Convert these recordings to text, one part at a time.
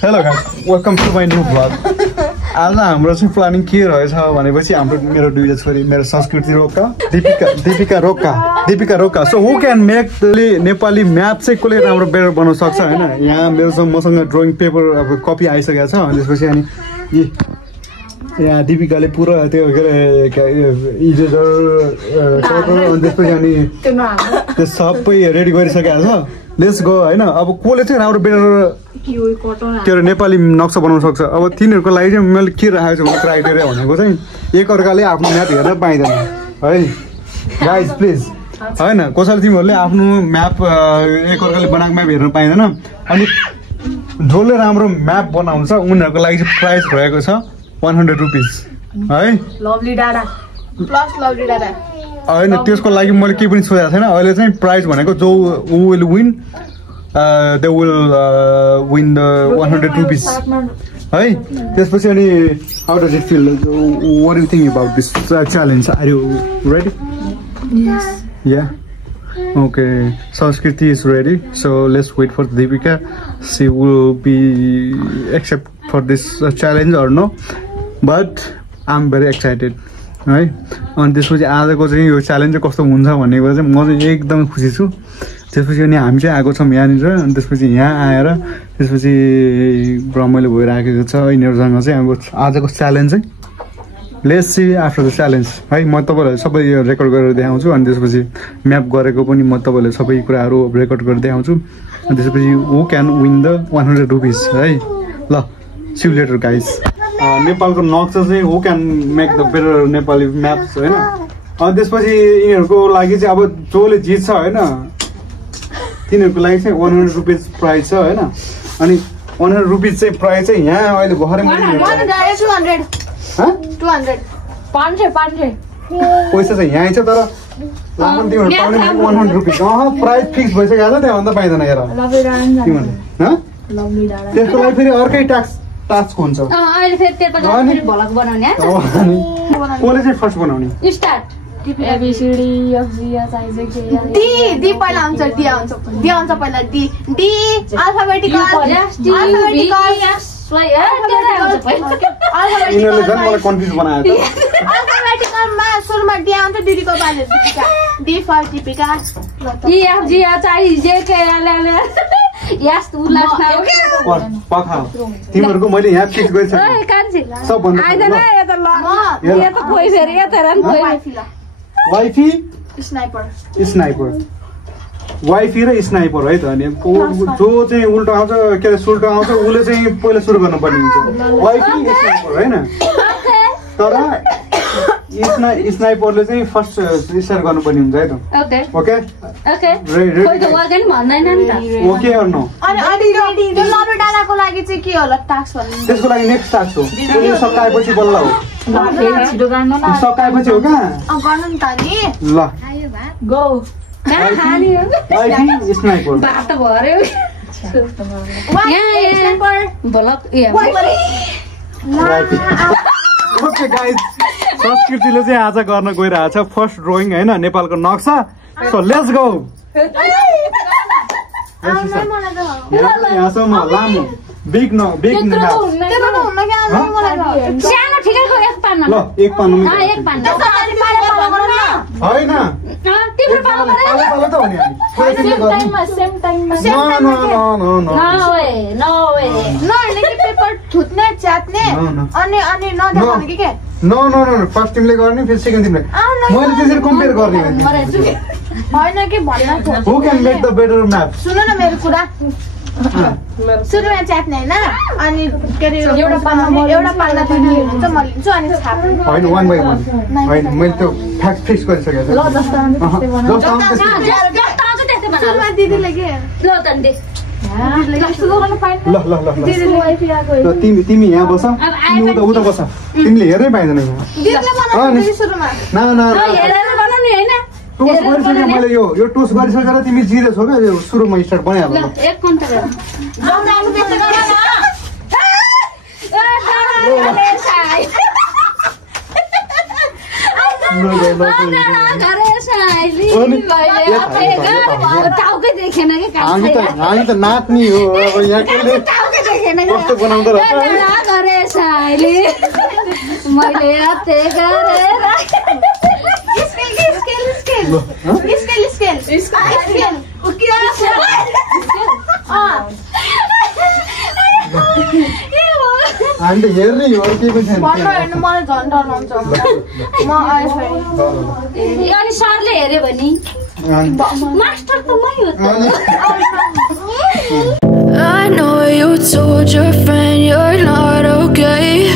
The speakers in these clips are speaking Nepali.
Hello guys, welcome to my new vlog. आज हाम्रो चाहिँ प्लानिङ के रहेछ भनेपछि हाम्रो मेरो दुईटा छोरी मेरो Sanskriti Roka Deepika Roka so who can make Nepali map चाहिँ कसले राम्रो बेटर बनाउन सक्छ हैन यहाँ मेरो मसँग ड्रइङ पेपर अब कपी आइसकेको छ अनि त्यसपछि अनि यहाँ दीपिकाले पुरा त्यो इरेजर अनि त्यसपछि अनि त्यो सबै रेडी गरिसकेको छ लेट्स गो हैन अब कोले चाहिँ राम्रो बेटर के अरे नेपाली नक्सा बनाउन सक्छ अब तिनीहरूको लागि चाहिँ मैले के राखेको छु भने क्राइटेरिया भनेको चाहिँ एक अर्काले आफ्नो म्याप हेर्न पाइँदैन है गाइज प्लिज हैन कसैले तिमीहरूले आफ्नो म्याप एक अर्काले बनाएको म्याप हेर्न पाइँदैन अनि जसले राम्रो म्याप बनाउँछ उनीहरूको लागि चाहिँ प्राइस रहेको छ 100 रुपीस है lovely data plus lovely data हैन त्यसको लागि मैले के पनि सोचेको छैन अहिले चाहिँ प्राइज भनेको जो who will win they will win the 100 rupees है त्यसपछि अनि how does it feel what do you think about this challenge are you ready yes yeah okay Sanskriti is ready so let's wait for Deepika she will be accept for this challenge or no but I'm very excited है अनि त्यसपछि आजको चाहिँ यो च्यालेन्ज चाहिँ कस्तो हुन्छ भन्ने कुरा चाहिँ म चाहिँ एकदमै खुसी छु त्यसपछि अनि हामी चाहिँ आएको छौँ यहाँनिर अनि त्यसपछि यहाँ आएर त्यसपछि रमाइलो भइराखेको छ यिनीहरूसँग चाहिँ अब आजको च्यालेन्ज चाहिँ let's see after the challenge है म तपाईँलाई सबै यो रेकर्ड गरेर देखाउँछु अनि त्यसपछि म्याप गरेको पनि म तपाईँलाई सबै कुराहरू रेकर्ड गरेर देखाउँछु अनि त्यसपछि who can win the 100 rupees है ल सी यु लेटर गाइस नेपालको नक्सा चाहिँ हु can make the better Nepali Maps हैन अनि त्यसपछि यिनीहरूको लागि चाहिँ अब जसले जित्छ हैन तिनीहरूको लागि चाहिँ 100 रुपीस प्राइज छ हैन अनि 100 रुपीस चाहिँ प्राइज चाहिँ यहाँ अहिले भर्खरै 200 पैसा चाहिँ यहीँ छ तर लामो तिमीहरू पाउने 100 रुपीस प्राइस फिक्स भइसकेको छ त्यहाँभन्दा पाइँदैन हेर त्यसको लागि फेरि अर्कै टास्क हुन्छ कसले चाहिँ फर्स्ट बनाउने ABCD D पहिला आउँछ डी आउँछ पहिला डी अल्फाबेटिकल यिनीहरूले झन् मलाई कन्फ्युज बनायो अल्फाबेटिकलमा सुरुमा डी आउँछ डीको बाले Deepika D for Deepika E F G H I J K L M N यस तु लास्ट पखा तिमीहरूको मैले यहाँ फिक्स गरिसकेँ सबभन्दा आइदैन यो त ल यो त खोइ फेरि यो त रन खोइ वाइफी स्नाइपर वाइफी र स्नाइपर है त अनि जो चाहिँ उल्टो आउँछ के अरे सुल्टो आउँछ उसले चाहिँ पहिला सुरु गर्नुपर्ने हुन्छ वाइफी स्नाइपर हैन तर स्नाइपरले चाहिँ फर्स्ट स्टार्ट गर्नुपर्ने हुन्छ है त ओके ओके अर नो अनि लभली डाटाको लागि चाहिँ के होला टास्क भन्नु त्यसको लागि नेक्स्ट टास्क हो यो सकाएपछि बल्ल हो सकाएपछि हो क्या गर्नु नि त नि ल गो वाइफी स्नाइपर बाटो भर्यो स्नाइपर भलक ओके गाइस संस्कृतिले चाहिँ आज गर्न गइरहेछ फर्स्ट ड्रइङ हैन नेपालको नक्सा सो लेट्स गो यहाँसम्म लामो बिग सानो ठिकैको एक पानमा ल एक पानमा एक पानमा हैन तिम्रो पालो त हो नि सेम टाइममा नो पेपर थुत्ने च्यात्ने अनि नदेखाउने के नो फर्स्ट टिमले गर्ने फेरि सेकेन्ड टिमले मैले त्यसरी कम्पेयर गर्ने होइन कि भन्न who can make the better map सुन न मेरो कुरा सुरुमा च्यात्ने हैन अनि के अरे एउटा पाल्ला तिमीले लिन्छ म लिन्छु अनि छाप्नु हैन 1 बाइ 1 हैन मैले त्यो फ्याक्ट फिक्स गरिसकेको छु ल जस्तो सुरुमा दिदीले के ल त दे ल तिमी यहाँ बस तिमी उता बस तिमीले हेर्नै पाइँदैन टोस गरिसकेँ मैले यो टोस गरिसकेर तिमी जिरो छौ क्या यो सुरुमा स्टार्ट बनाइहाल्नु हामी त नाच्ने हो अब यहाँ कस्तो बनाउँदो रहेछ गरेछ अहिले मैले अते गरेर हामीले हेर्ने हो के पनि छैन मलाई झन् डर लाउँछ म अनि सरले हेर्यो भने मास्टर त मै हो I know you told your friend you're not okay,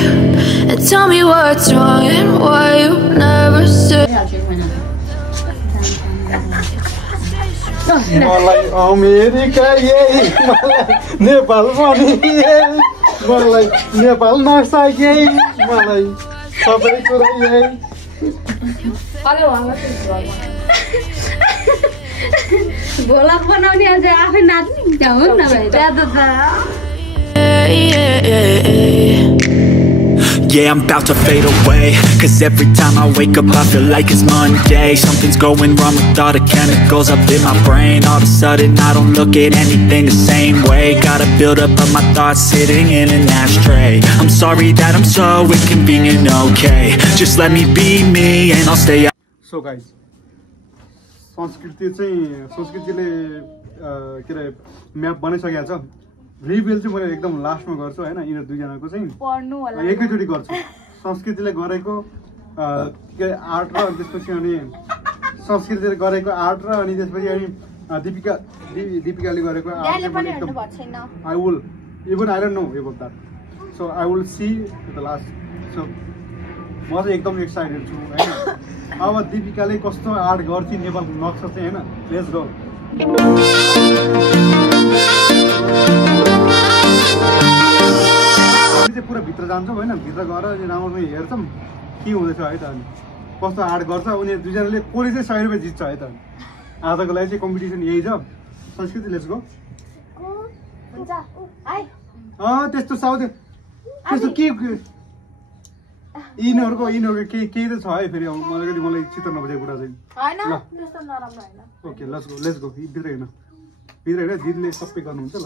and tell me what's wrong and why you never said. मलाई अमेरिका यही मलाई नेपाल पनि यही मलाई नेपाल नर्सा यही मलाई सबै कुरा यही भोलक बनाउने अझै आफै नाच्ने हो न भाइ Yeah, I'm about to fade away, 'cause every time I wake up I feel like it's Monday. Something's going wrong with all the chemicals up in my brain. All of a sudden I don't look at anything the same way. Gotta build up of my thoughts sitting in an ashtray. I'm sorry that I'm so inconvenient, okay. Just let me be me and I'll stay out. So guys, संस्कृतिले के अरे म्याप बनाइसकेको छ रिभिल चाहिँ मैले एकदम लास्टमा गर्छु हैन यिनीहरू दुईजनाको चाहिँ पढ्नु होला एकैचोटि गर्छु संस्कृतिले गरेको के आर्ट र त्यसपछि अनि संस्कृतिले गरेको आर्ट र अनि त्यसपछि अनि दीपिकाले गरेको आर्ट पनि एकदम I will even I don't know about that so I will see the last so म चाहिँ एकदम एक्साइटेड छु हैन अब दीपिकाले कस्तो आर्ट गर्छ नेपालको नक्सा चाहिँ हैन लेट्स गो चाहिँ पुरा भित्र जान्छौँ होइन भित्र गएर राम्रोसँग हेर्छौँ के हुँदैछ है त अनि कस्तो आर्ट गर्छ उनीहरू दुईजनाले कसले चाहिँ 100 रुपियाँ जित्छ है त आजको लागि चाहिँ कम्पिटिसन यही छ संस्कृति लेट्स गो त्यस्तो साउथ त्यस्तो के यिनीहरूको केही त छ है फेरि मलाई चित्त नबुझेको कुरा चाहिँ ओके लेट्स गो भित्र हेर्न दिदीले सबै गर्नुहुन्छ ल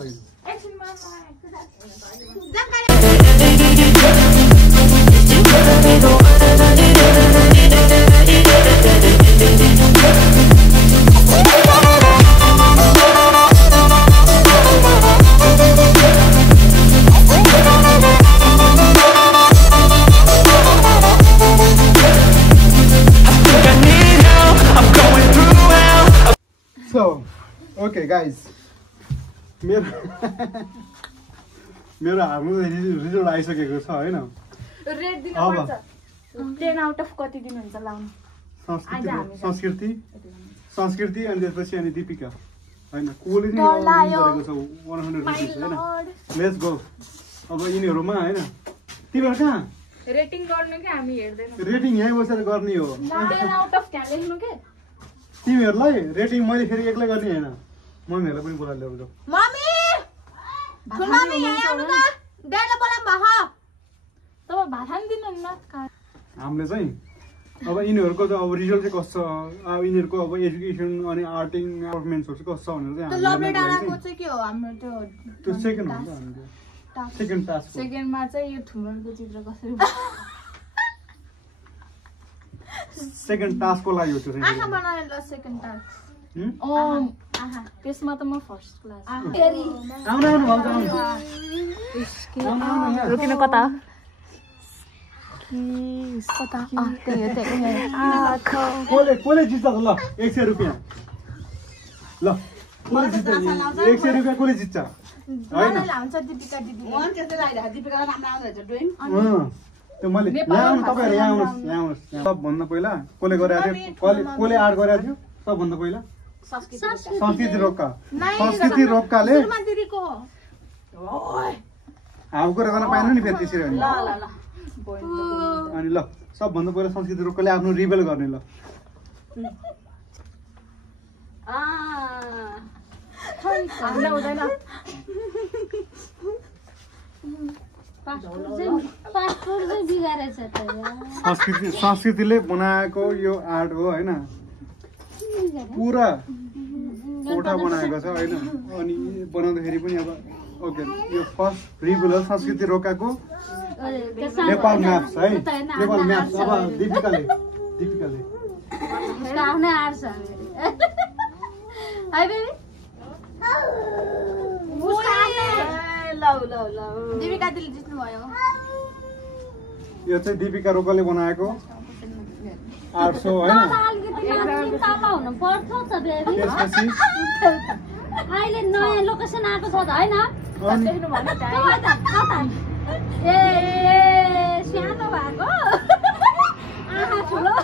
So, okay guys, मेरो हाम्रो रिजल्ट आइसकेको छ हैन रेट दिनुपर्छ 10 आउट अफ कति दिनुहुन्छ लाउनु संस्कृति अनि त्यसपछि अनि दीपिका हैन कोले नि गरेको छ 100 रुपैयाँ हैन लेट्स गो अब यिनीहरुमा हैन तिम्रो कहाँ रेटिङ गर्नु के हामी हेर्दैन रेटिङ यही बसेर गर्ने हो 10 आउट अफ त्यहाँ लेख्नु के तिमीहरुलाई रेटिङ मैले फेरि एक्लै गर्ने हैन मम्मीहरुलाई पनि बोलाएर ल्याउँछु मम्मी मम्मी यहाँ आउनु त डेला बोलाम भा तब भाथान दिनुहुन्न हामीले चाहिँ अब यिनीहरुको त अब रिजल्ट चाहिँ कस्तो अब यिनीहरुको अब एजुकेसन अनि आर्टिङ परफर्मेन्सहरु चाहिँ कस्तो भनेर चाहिँ हामीले लभले डाँडाको चाहिँ के हो हाम्रो त्यो सेकेन्ड हुन्छ हाम्रो सेकेन्ड टास्क सेकेन्डमा चाहिँ यो ठुमरको चित्र कसरी सेकेन्ड टास्कको लागि हो त्यो चाहिँ आहा बनाएर ल सेकेन्ड टास्क त्यसमा त म फर्स्ट क्लास आउनु रोकिन कता कोले जित्छ ल 100 रुपैयाँ ल कोले जित्छ 100 रुपैयाँ कोले जित्छ हैन हुन्छ दीपिका दिदी म त्यसले लाइरा दीपिकालाई राम्रो आउँदैछ ड्रोइङ त्यो मैले यहाँ तपाईहरु यहाँ आउनुस् सबभन्दा पहिला कोले गरेको थियो कोले आर्ट गरेको थियो सबभन्दा पहिला संस्कृति रोक्काले हाउ कुरा गर्न पाएन नि फेरि त्यसरी अनि ल सबभन्दा पहिला संस्कृति रोक्काले आफ्नो रिभेल गर्ने ल संस्कृतिले बनाएको यो आर्ट हो हैन पुरा कोठा बनाएको छ हैन अनि बनाउँदाखेरि पनि अब ओके यो फर्स्ट रिभ्यू हो संस्कृति रोकाको नेपाल म्याप्स है नेपाल म्याप्स अब दिपिकाले आफ्नै आर्छ है बेबी दिपिका दिल जित्नु भयो यो चाहिँ दिपिका रोकाले बनाएको 800 हैन त्यसपछि अहिले नयाँ लोकेसन आएको छ त हैन ए सानो भएको आहा ठुलो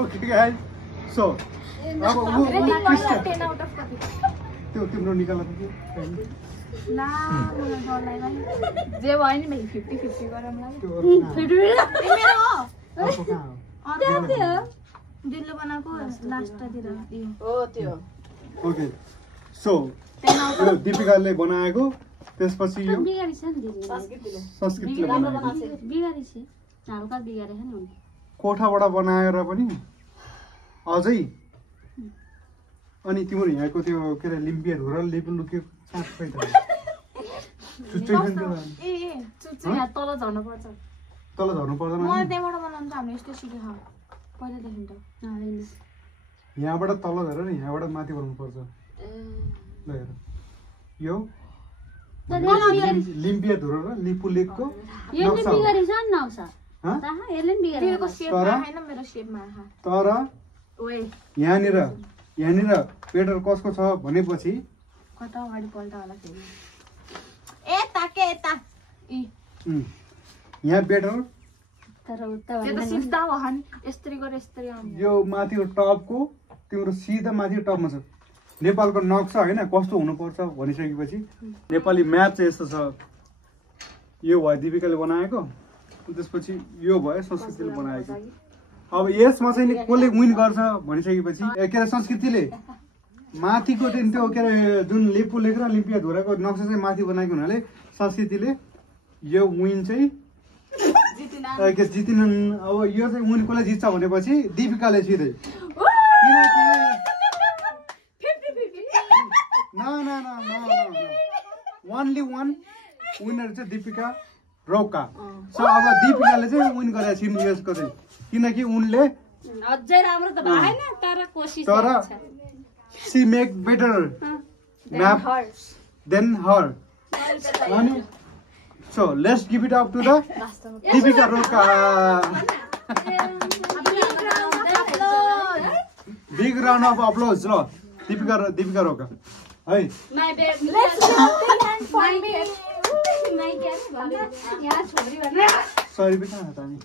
ओके गाइस सो अब त्यो तिम्रो निकाल्न के ला मलाई डर लाग्यो जे भयो नि मैले 50-50 गरौँला दिल्लो बनाएको लास्टतिर हो त्यो ओके सो यो दिपिकाले बनाएको त्यसपछि यो बिगारी छ नि दिदी संस्कृतिले बनाएको बिगारी छ हल्का बिगारे छ नि कोठाबाट बनाएर पनि अझै अनि तिम्रो यहाँको त्यो के रे लिम्पियाहरू र लेबल लुक्यो साथ खै त यहाँ तल झर्नु पर्छ तल झर्नु पर्दैन म त्यहाँबाट बनाउनु त हामीले यस्तो सिकेको पहिलादेखि त यहाँबाट तल झरेर नि यहाँबाट माथि बनाउनु पर्छ ल हेर यो लिम्पिया धुरो र लिपु लेकको यसले बिगारी छ नि नक्सा यसले नि बिगारी तेको सेपमा हैन मेरो सेपमा तर ओए यहाँनिर पेटर कसको छ भनेपछि कता अगाडि पल्टा होला फेरि ए ताके यता यहाँ पेटर तर उता त्यो त सिधा हो हन यस्तरी गरे यस्तरी आउँछ यो माथिको टपको तिम्रो सिधा माथि टपमा छ नेपालको नक्सा हैन कस्तो हुनुपर्छ भनिसकेपछि नेपाली म्याप चाहिँ यस्तो छ यो भयो दिपिकाले बनाएको त्यसपछि यो भयो संस्कृतिले बनाएको अब यसमा चाहिँ कसले विन गर्छ भनिसकेपछि के रे संस्कृतिले माथिको त्यो के रे जुन लिपु लेख र लिम्पिया धुराको नक्सा चाहिँ माथि बनाएको हुनाले संस्कृतिले यो विन चाहिँ जितिनन् अब यो चाहिँ विन कसले जित्छ भनेपछि दिपिकाले सिधै ओन्ली वान विनर चाहिँ दिपिका रोका सो अब दिपिकाले चाहिँ विन गरेको छिन् यसको चाहिँ किनकि उनले अझै राम्रो त भएन तर कोसिस तर she make better map than her अनि so let's give it up to the Dipika Roka big round of applause ल दिपिका रोका है माय बेबी सरी भी कहाँ था नहीं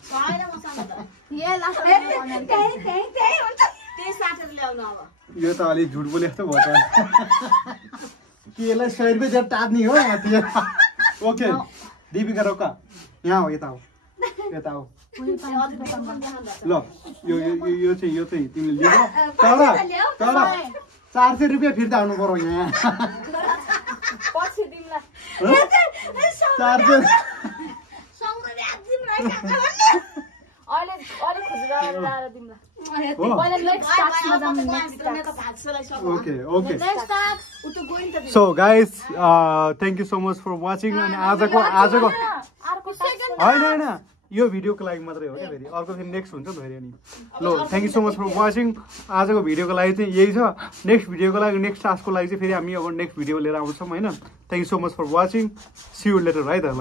ये लास्ट यो त अलि झुट बोले जस्तो भयो कि यसलाई 100 रुपैयाँ ज्यादा टार्नी हो यहाँ थियो ओके दिपिका रोका यहाँ हो यता हो ल यो चाहिँ तिमीले लियो तर 400 रुपैयाँ फिर्ता आउनु पर्यो यहाँ पछि दिमला 400 अहिले खुजुरा लाएर दिमला पहिला नेक्स्ट टास्कमा जाम okay so guys thank you so much for watching अनि आजको हैन यो भिडियोको लागि मात्रै हो क्या फेरि अर्को फेरि नेक्स्ट हुन्छ नि फेरि अनि ल thank you so much for watching आजको भिडियोको लागि चाहिँ यही छ नेक्स्ट भिडियोको लागि नेक्स्ट टास्कको लागि चाहिँ फेरि हामी अब नेक्स्ट भिडियो लिएर आउँछौँ हैन thank you so much for watching see you later है त ल